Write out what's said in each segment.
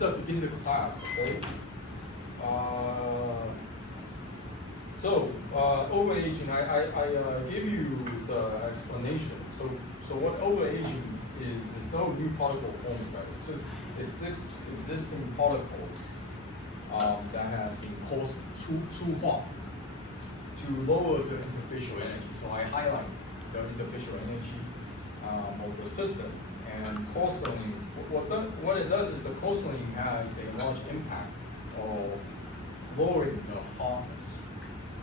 let's begin the class, okay? Overaging, I give you the explanation. So what overaging is, there's no new particle formed, right? It's just existing particles that has been caused to lower the interfacial energy. So I highlight the interfacial energy of the systems. And cross-linking, what it does is the cross-linking has a large impact of lowering the hardness,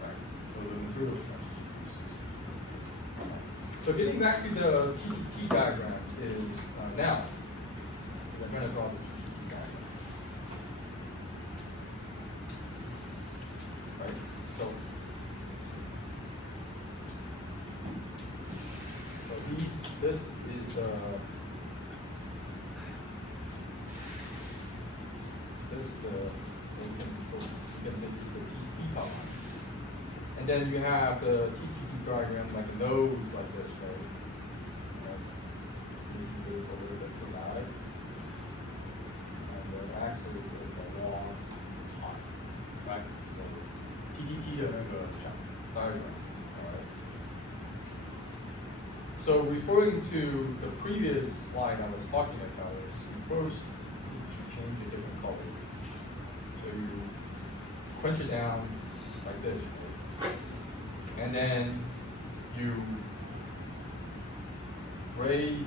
right? So the material strength. So getting back to the TTT diagram is now, we're going to draw the TTT diagram. Right? So this is the TC column. And then you have the TTT diagram like a nose like this, right? Maybe this a little bit dramatic. And the axis is the long top, right? So TTT diagram. Alright. So referring to the previous slide I was talking about is you first need to change a different color. So you crunch it down like this, and then you raise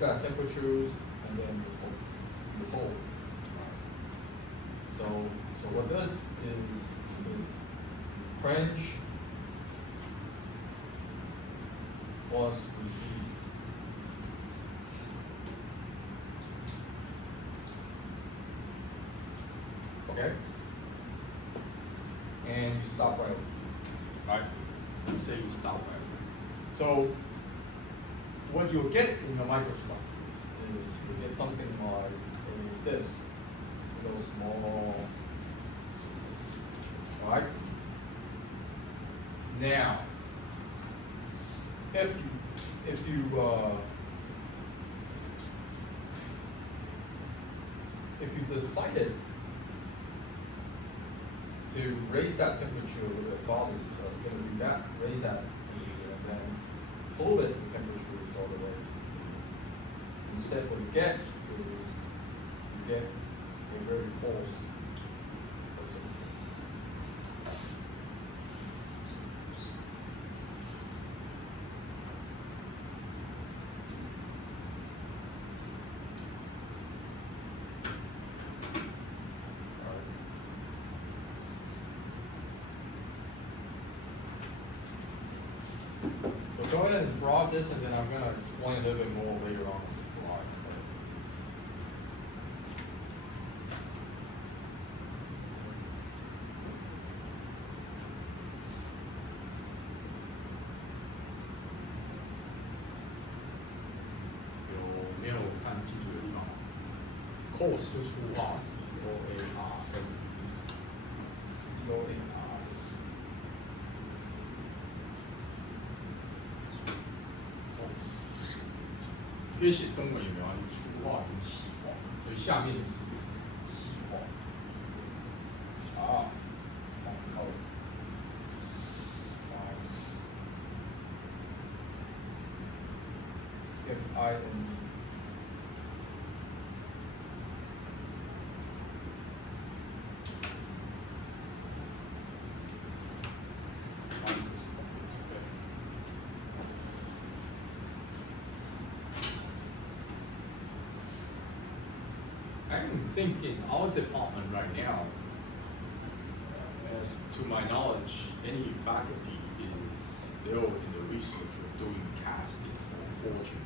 that temperatures, and then you hold. So what this is quench plus reheat. Okay? And you stop right? Let's say you stop right. So what you'll get in the microstructures is you get something like this, little small, right? Now, if you decided to raise that temperature a little bit farther, so you're going to do that, raise that temperature, and then hold it the temperature all the way. Instead, what you get is you get a very coarse person. So go ahead and draw this, and then I'm going to explain a little bit more later on in the slide. Coarse 是粗化 ，C-O-A-R-S， C-O-A-R-S。因为写中文有没有粗化跟细化，所以下面是细化。啊，好。F-I-N-D。I don't think in our department right now, as to my knowledge, any faculty is still in the research of doing casting or forging.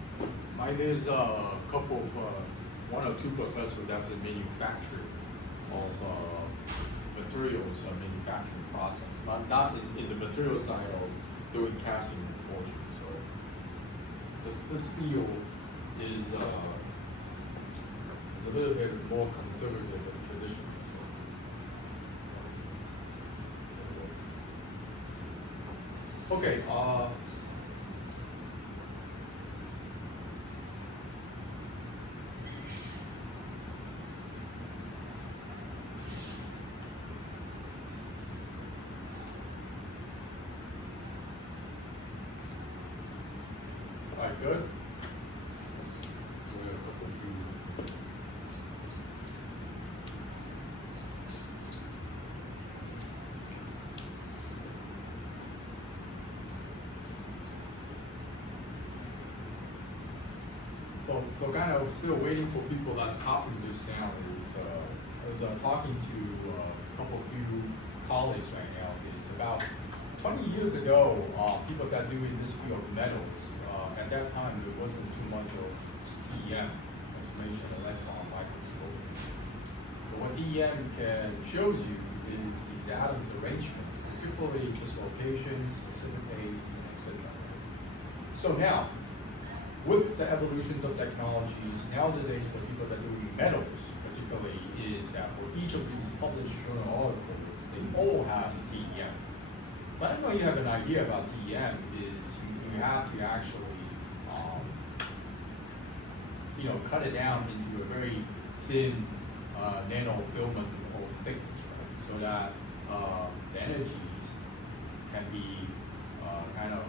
There's a couple of, one or two professors that's in manufacture of materials manufacturing process, but not in the material side of doing casting and forging. So this field is a little bit more conservative than traditional. Okay, all right, good. So kind of still waiting for people that's copying this down is, I was talking to a few colleagues right now. It's about 20 years ago, people got doing this field of metals. At that time, there wasn't too much of TEM, information electron microscope. But what TEM shows you is these atoms arrangements, particularly dislocations, precipitates, etc. So now, with the evolutions of technologies, nowadays for people that are doing metals, particularly, is that for each of these published journal articles, they all have TEM. But I know you have an idea about TEM is you have to actually, cut it down into a very thin nanofilament or thickness, right? So that the energies can be kind of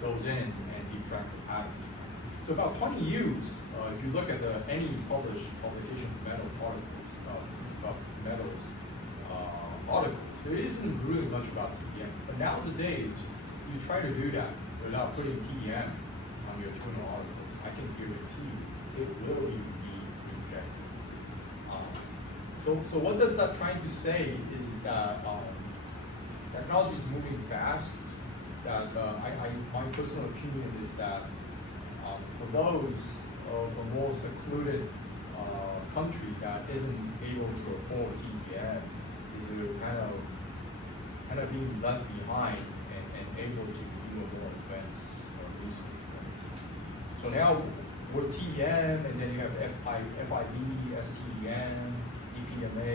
goes in and diffract the patterns. So about 20 years, if you look at any published publication of metal particles, metals articles, there isn't really much about TEM. But nowadays, you try to do that without putting TEM on your journal articles. I can guarantee it will be rejected. So what does that trying to say is that technology is moving fast. That my personal opinion is that for those of a more secluded country that isn't able to afford TEM, is kind of being left behind and able to do a more advanced research. Right? So now with TEM, and then you have FIB, STEM, EPMA,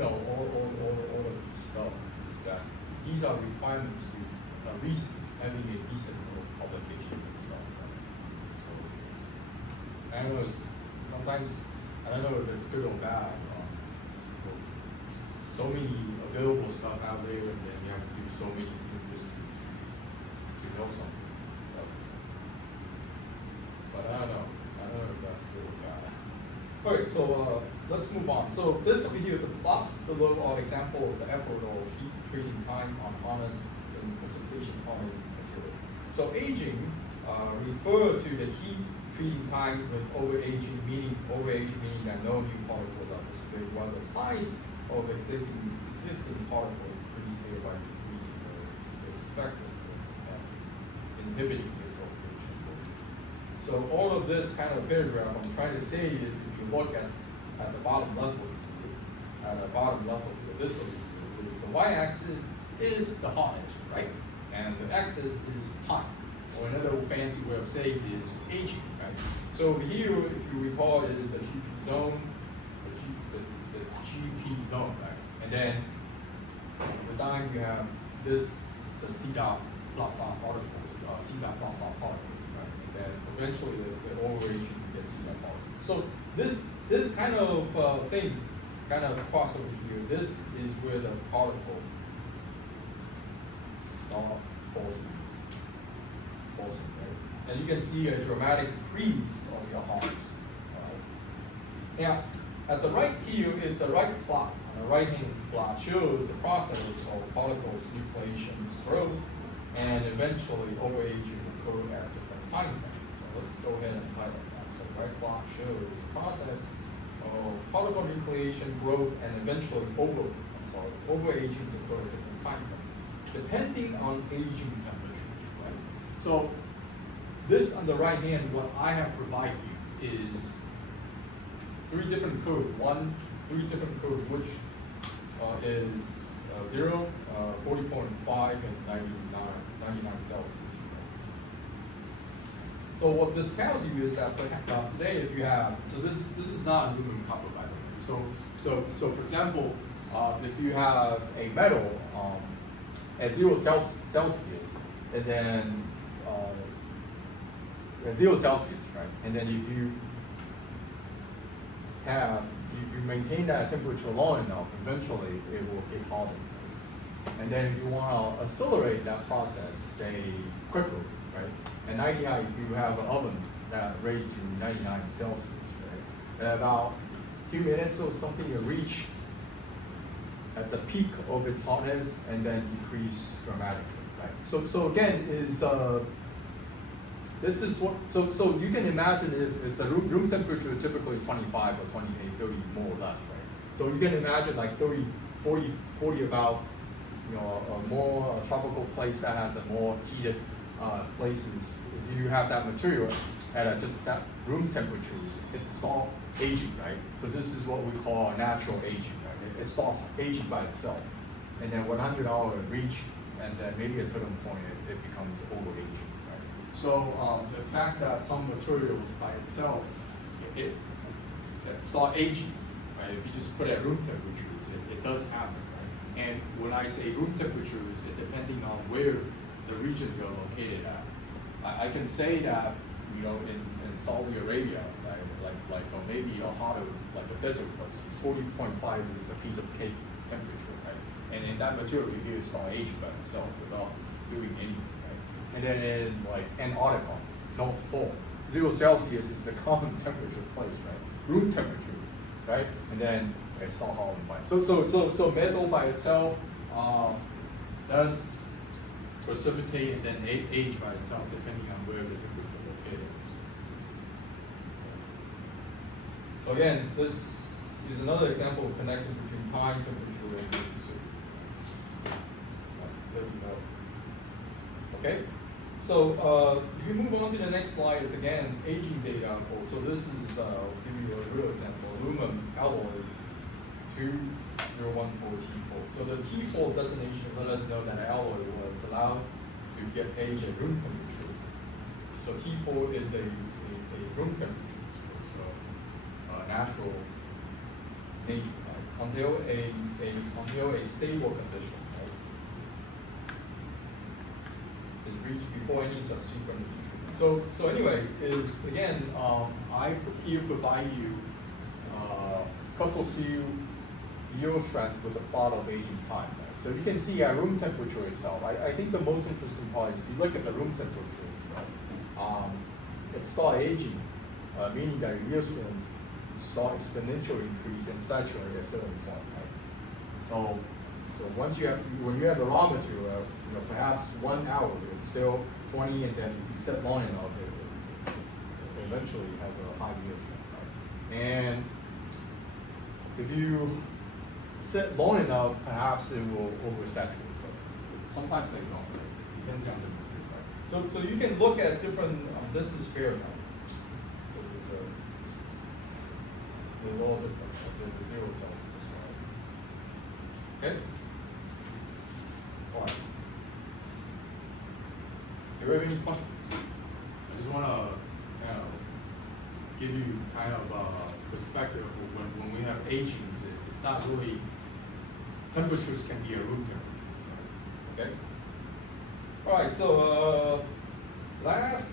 all of these stuff. That these are requirements to at least having a decent publication and stuff. Right? So, I know sometimes, I don't know if it's good or bad. So many available stuff out there, and then you have to do so many things just to know something. But I don't know if that's good or bad. Okay, so let's move on. So this video, the plot below are example of the effort of heat treating time on harness and precipitation hardening material. So aging refer to the heat treating time with overaging meaning that no new particles are precipitated, while the size of existing particles increase thereby decreasing the effectiveness and inhibiting dislocation. So all of this kind of paragraph I'm trying to say is, if you look at the bottom left of this, the y-axis is the hardness, right? And the axis is time, or another fancy way of saying is aging, right? So over here, if you recall, it is the GP zone, the GP zone, right? And then over time you have the C dot blah blah particles, C dot blah blah particles, right? And then eventually the overaging you get C dot particles. So this kind of thing, kind of cross over here, this is where the particle right? And you can see a dramatic decrease of your hardness. Right? Now, at the right here is the right plot. On the right-hand plot shows the process of particles, nucleations, growth, and eventually overaging occur at different time frames. So let's go ahead and highlight that. So the right plot shows the process of particle nucleation, growth, and eventually overages occur at different time frames, depending on aging temperatures, right? So this on the right hand, what I have provided you is three different curves, which is 0, 40.5, and 99 Celsius. So what this tells you is that today, if you have, so this is not aluminum copper, by the way. So for example, if you have a metal, at 0°C, and then at 0°C, right? And then if you maintain that temperature long enough, eventually it will get hotter. And then if you want to accelerate that process, say quicker, right? And 99, if you have an oven that raised to 99 Celsius, right? At about a few minutes or something, you reach at the peak of its hotness and then decrease dramatically, right? So again, this is what, so you can imagine if it's a room temperature, typically 25 or 28, 30 more or less, right? So you can imagine like 30, 40 about, a more tropical place that has a more heated places. If you have that material at just that room temperatures, it's all aging, right? So this is what we call natural aging, right? It's all aging by itself. And then 100 hour reach, and then maybe at a certain point it becomes overaging. So the fact that some materials by itself, it start aging, right? If you just put it at room temperatures, it does happen, right? And when I say room temperatures, it depending on where the region you're located at. I can say that, in Saudi Arabia, like or maybe a hotter, like a desert place, 40.5 is a piece of cake temperature, right? And in that material, you hear it start aging by itself without doing anything. And then in like Antarctica, North Pole, 0°C is the common temperature place, right? Room temperature, right? And then it's not hot by. So metal by itself does precipitate and then age by itself depending on where the temperature is located. So again, this is another example of connecting between time, temperature, and precipitation. There we go. Okay. So if you move on to the next slide, it's again aging data for. So this is I'll give you a real example: aluminum alloy 2014T4. So the T4 designation let us know that alloy was allowed to get aged at room temperature. So T4 is a room temperature, so natural aging, right? until a stable condition. Reached before any subsequent treatment. So anyway, is again, I here provide you a couple few yield strength with the plot of aging time. Right? So you can see at room temperature itself. I think the most interesting part is if you look at the room temperature itself, it start aging, meaning that yield strength start exponential increase and saturate at a certain point. Right? So once when you have the raw material, perhaps 1 hour, it's still 20, and then if you set long enough, it eventually has a high yield strength, right? And if you set long enough, perhaps it will oversaturate. Sometimes they don't, right? Depending on the material, right? So you can look at different, this is Fahrenheit. So they're all different, the 0°C, right? Okay? All right. Do you have any questions? I just want to give you kind of a perspective of when we have aging, it's not really, temperatures can be a room temperature, right? Okay? All right, so last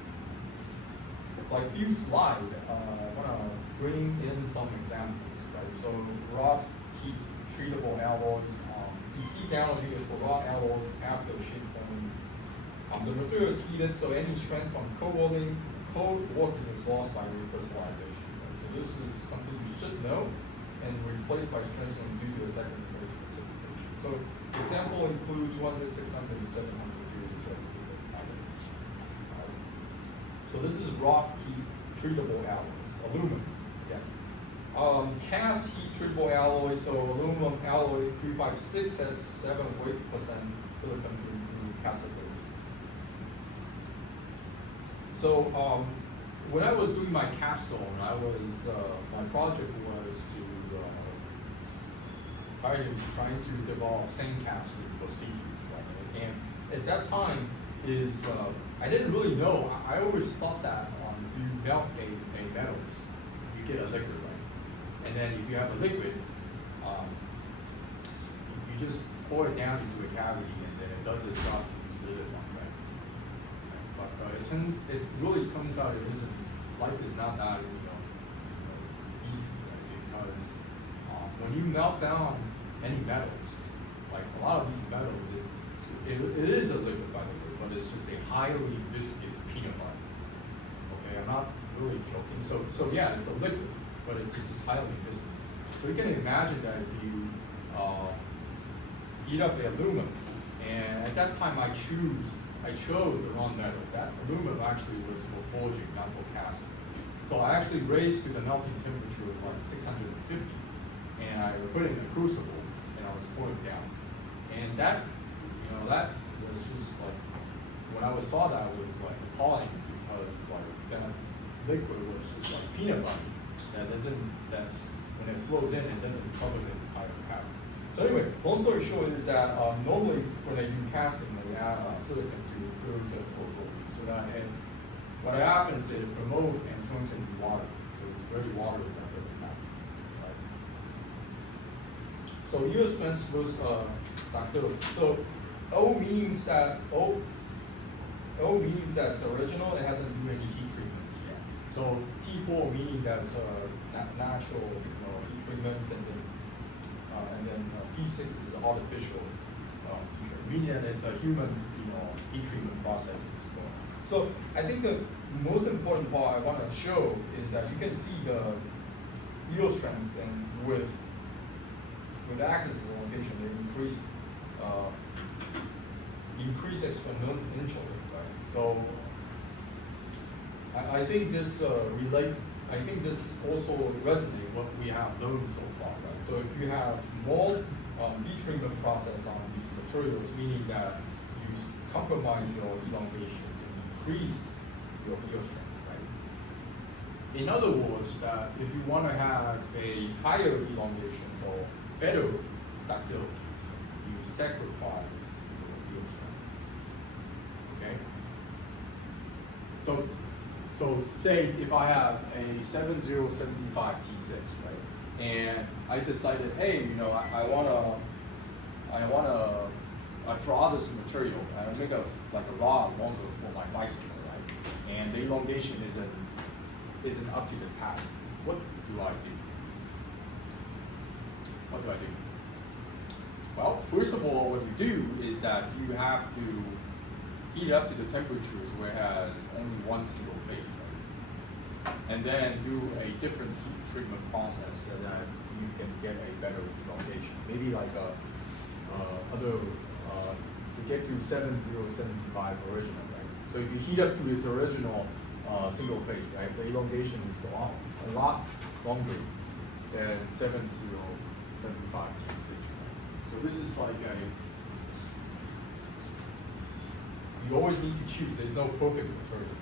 few slides, I want to bring in some examples, right? So wrought heat treatable alloys. You see down here is for raw alloys after shape forming. The material is heated, so any strength from cold working is lost by recrystallization. Right? So this is something you should know, and replaced by strength due to the second phase precipitation. So the example includes 200, 600, and 700 degrees of celsius. So this is raw heat treatable alloys, aluminum. Yeah. Cast heat treatable alloy, so aluminum alloy 356 has 7.8% silicon through castability. So when I was doing my capstone, my project was to trying to develop sandcasting procedures, right? And at that time I didn't really know. I always thought that if you melt a metals, you get a liquid, right? And then if you have a liquid, you just pour it down into a cavity and then it does its job to solidify, right? But it really turns out it isn't. Life is not that easy, right? Because when you melt down any metals, like a lot of these metals, it is a liquid by the way, but it's just a highly viscous peanut butter. Okay, I'm not really joking. So yeah, it's a liquid, but it's just highly viscous. So you can imagine that if you heat up the aluminum, and at that time I chose the wrong metal. That aluminum actually was for forging, not for casting. So I actually raised to the melting temperature of like 650, and I put it in a crucible, and I was pouring down. And that was just like, when I saw that, it was like appalling, because like that liquid was just like peanut butter. That when it flows in, it doesn't cover the entire powder. So anyway, long story short is that normally when they do casting, they add silicon to improve the flowability. So that what happens is it promotes and turns into water. So it's very water effective powder. Right? So yield strength was ductility. So O means that it's original. It hasn't done any heat treatments yet. So T4 meaning that it's natural heat treatments, and then T6 is artificial heat treatment, meaning that it's a human heat treatment process as well. So I think the most important part I want to show is that you can see the yield strength, and with axis elongation, they increase exponentially, right? So I think this I think this also resonates what we have learned so far, right? So if you have more heat treatment process on these materials, meaning that you compromise your elongations and increase your yield strength, right? In other words, that if you want to have a higher elongation or better ductilities, you sacrifice your yield strength. Okay? So say if I have a 7075 T6, right, and I decided, hey, I wanna draw this material, and I make a rod longer for my bicycle, right, and the elongation isn't up to the task. What do I do? Well, first of all, what you do is that you have to heat up to the temperatures where it has only one single phase, right? And then do a different heat treatment process so that you can get a better elongation. Maybe like to get to 7075 original, right? So if you heat up to its original single phase, right, the elongation is a lot longer than 7075 T6. So this is like you always need to choose. There's no perfect material.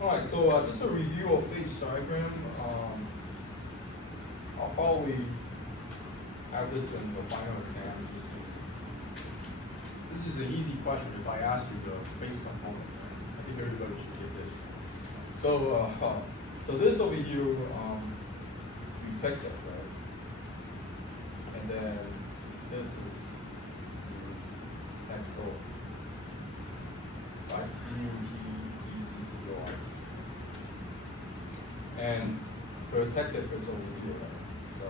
All right, so just a review of phase diagram. I'll probably have this in the final exam. This is an easy question if I ask you the phase component. I think everybody should get this. So this over here, you take that, right? And then this is next row. Right? And protected goes over here, right? So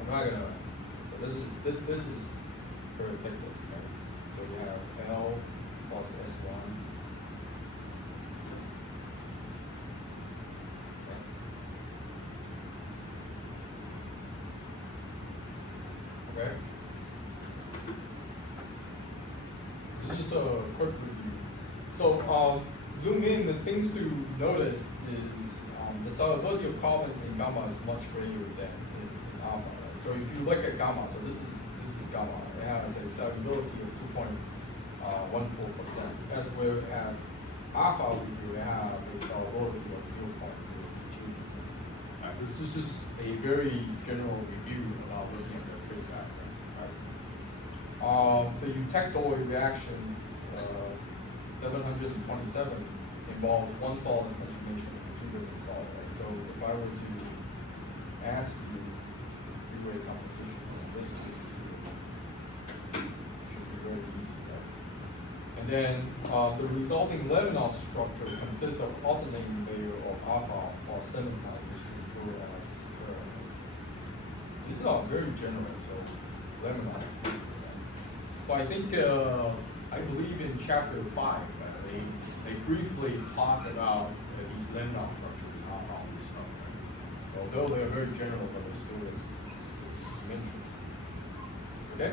I'm not gonna. So this is protected, right? So we have L plus S1. Okay. This is a quick review. So zoom in. The things to notice is the solubility of carbon in gamma is much greater than in alpha. Right? So if you look at gamma, so this is gamma. It has a solubility of 2.14%. As well as alpha, it has a solubility of 0.02%. This is a very general review about looking at the phase diagram. Right? The eutectoid reaction 727 involves one solvent transformation into two different solids. Right? So if I were to ask you, three-way composition, And then the resulting laminar structure consists of alternating layer of alpha or cementite, which is referred as these are very general, so laminar. So I think I believe in chapter 5 they briefly talk about these laminar structures, how these structure. So although they are very general, but they still is mentioned. Okay.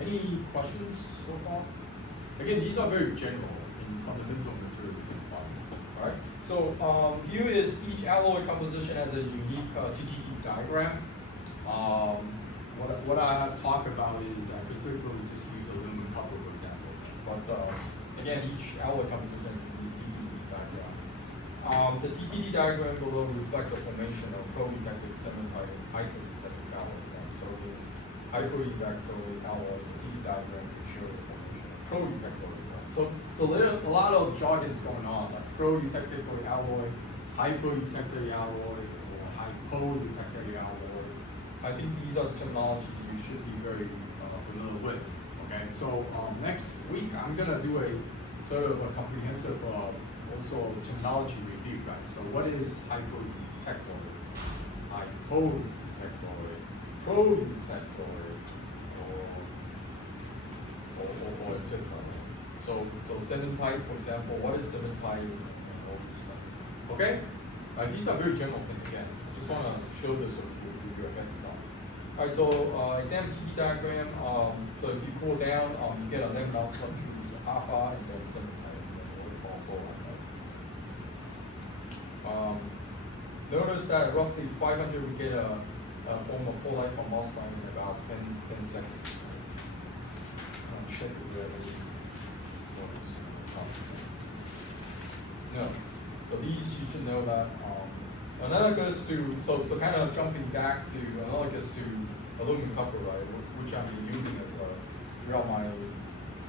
Any questions so far? Again, these are very general in fundamental materials department. All right. So here is each alloy composition has a unique TTT diagram. What I have talked about is I specifically just use aluminum copper, for example. But again, each alloy composition has a unique TTT diagram. The TTT diagram below reflects the formation of co-effective cementite and hyper-effective alloy. So this hyper-effective alloy diagram to show the formation of pro-eutectoid. So a lot of jargons going on, like pro-eutectoid alloy, hyper-eutectoid alloy, or hypo-eutectoid alloy. I think these are terminologies you should be very familiar with. Okay, so next week I'm gonna do a sort of a comprehensive also terminology review, right? So what is hypo-eutectoid, hypo-eutectoid, pro-eutectoid, or etc. So cementite, for example, what is cementite and all this stuff. Okay? These are very general things again. I just want to show this with your head start. Alright, so example TT diagram. So if you pull down, you get a laminar structures alpha and then cementite and then what we call chloride. Notice that roughly 500 we get a form of chloride from phosphine in about 10 seconds. Check the no. So these you should know that analogous to so kind of jumping back to analogous to aluminum copper, right, which I've been using as throughout my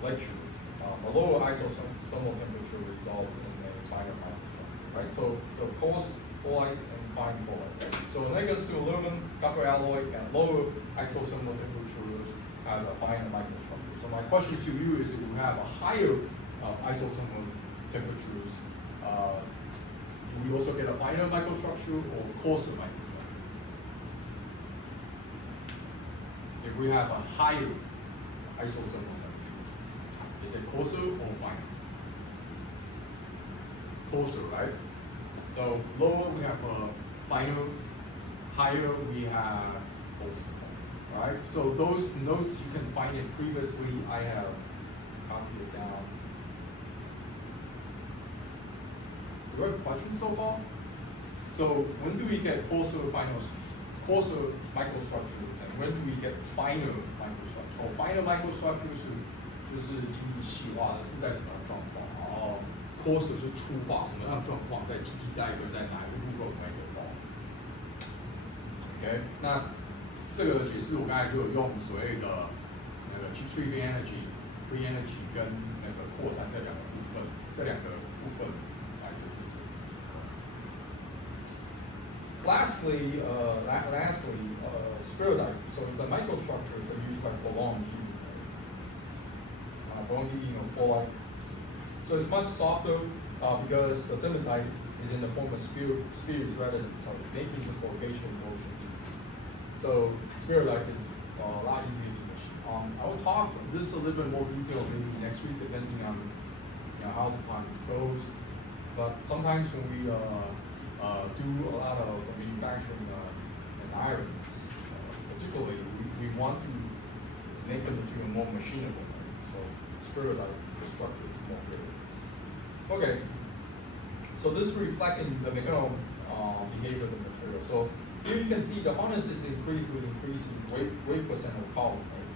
lectures. A lower isothermal temperature results in a finer microstructure, right? So coarse chloride and fine chloride. Right? So analogous to aluminum copper alloy and lower isothermal temperatures has a finer microstructure. So my question to you is if you have a higher isothermal temperatures, do we also get a finer microstructure or coarser microstructure? If we have a higher isothermal temperature, is it coarser or finer? Coarser, right? So lower we have a finer, higher we have coarser. Right? So those notes you can find it previously. I have copied it down. Do you have questions so far? So when do we get coarser microstructures and when do we get finer microstructures? So finer microstructures 就是经济细化的是在什么样的状况？然后 coarser 是粗化，什么样的状况在 TT 带一个在哪一个部分我们有包 ？OK， 那这个解释我刚才就有用所谓的那个 free energy 跟那个扩散这两个部分来做解释。Lastly, spheroidite. So it's a microstructure that used by prolonged heating. Prolonged heating of chloride. So it's much softer because the cementite is in the form of spheres rather than solid, making dislocation motion. So spheroidite is a lot easier to machine. I will talk this a little bit more detail maybe next week, depending on how the plants goes. But sometimes when we do a lot of manufacturing in irons, particularly we want to make the material more machinable. So spheroidite, the structure is more favorable. Okay. So this is reflecting the mechanical behavior of the material. So here you can see the hardness is increased with increasing weight percent of column. Right?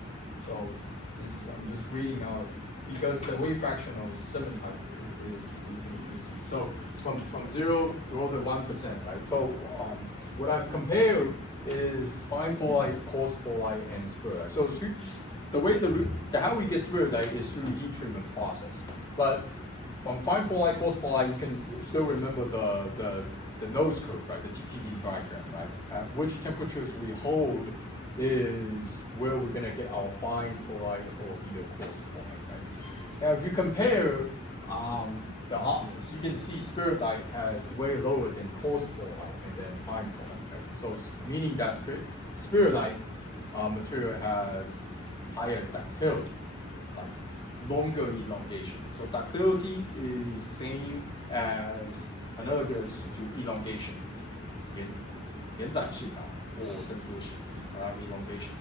So I'm just reading out because the weight fraction of cementite is increasing. So from 0 to over 1%. Right? So what I've compared is fine chloride, coarse chloride, and spheroidite. So the way how we get spheroidite is through heat treatment process. But from fine chloride, coarse chloride, you can still remember the nose curve, right? The TTD diagram, right? At which temperatures we hold is where we're gonna get our fine chloride or either coarse chloride, right? Now, if you compare the hotness, you can see spirite has way lower than coarse chloride and then fine chloride, right? So it's meaning that spirite material has higher ductility, like longer elongation. So ductility is same as analogous to elongation, 延展性 or centrality, elongation,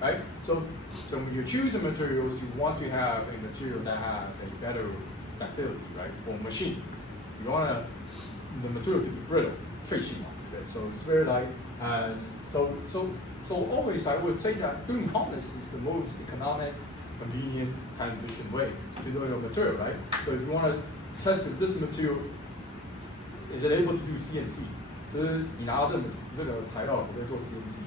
right? So when you choose the materials, you want to have a material that has a better ductility, right? For machine, you want the material to be brittle, 脆性 right? So spirite has so always I would say that doing hotness is the most economic, convenient, time efficient way to do your material, right? So if you want to test if this material is it able to do CNC, 就是你拿到这个材料可不可以做 CNC?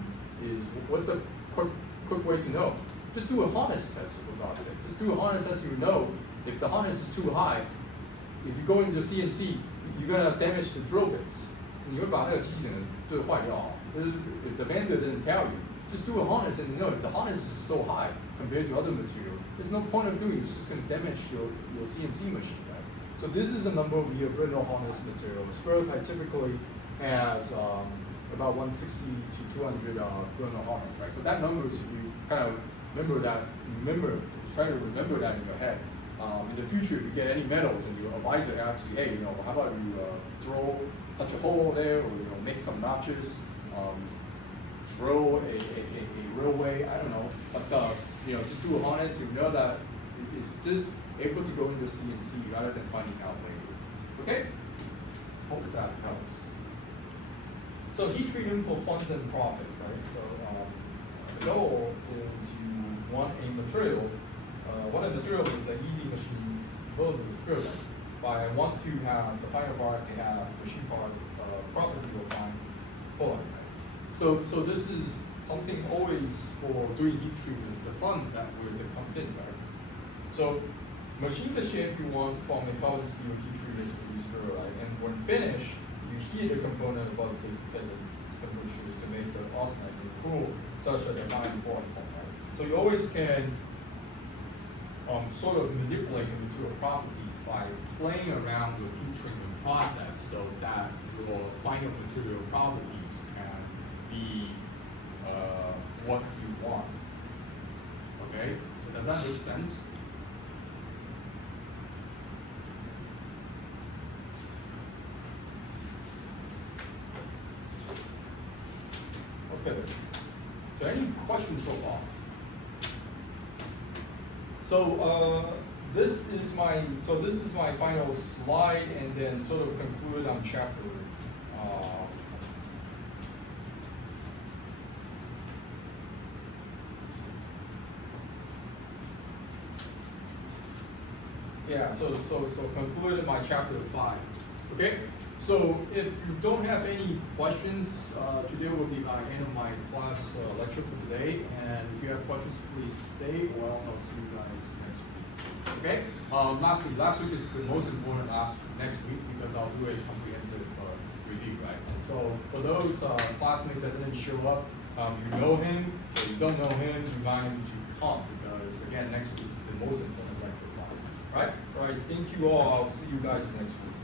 Is what's the quick way to know? Just do a hotness test, for God's sake. Just do a hotness test, you know if the hotness is too high. If you go into CNC, you're gonna damage the drill bits. 你会把那个机型对坏掉。If the vendor didn't tell you, just do a hotness and you know if the hotness is so high compared to other material, there's no point of doing it. It's just gonna damage your CNC machine, right? So this is a number of year brittle hotness material. Spirite typically has about 160 to 200 brittle hotness, right? So that number is if you kind of try to remember that in your head. In the future, if you get any metals and your advisor asks you, hey, how about you touch a hole there, or make some notches, drill a railway, I don't know, but just do a harness. You know that it's just able to go into CNC rather than finding out later. Okay? Hope that helps. So heat treatment for funds and profit, right? So the goal is you want a material. One of the materials is the easy machine build with spirite. But I want to have the final product to have machine part property or fine chloride. So this is something always for doing heat treatment is the fun that where it comes in, right? So machine the shape you want from a powder steel heat treatment to produce spirite, and when finished, you heat the component above the temperatures to make the austenite cool such that they're not important, right? So you always can sort of manipulate the material properties by playing around with heat treatment process so that your final material properties can be what you want. Okay? So does that make sense? Okay. So any questions so far? So this is my final slide, and then sort of conclude on chapter. So concluded my chapter 5. Okay. So if you don't have any questions, today will be my end of my class lecture for today. And if you have questions, please stay, or else I'll see you guys next week. Okay? Last week is the most important next week because I'll do a comprehensive review, right? So for those classmates that didn't show up, you know him, or you don't know him, you might need to come because again, next week is the most important lecture class, right? All right, thank you all. I'll see you guys next week.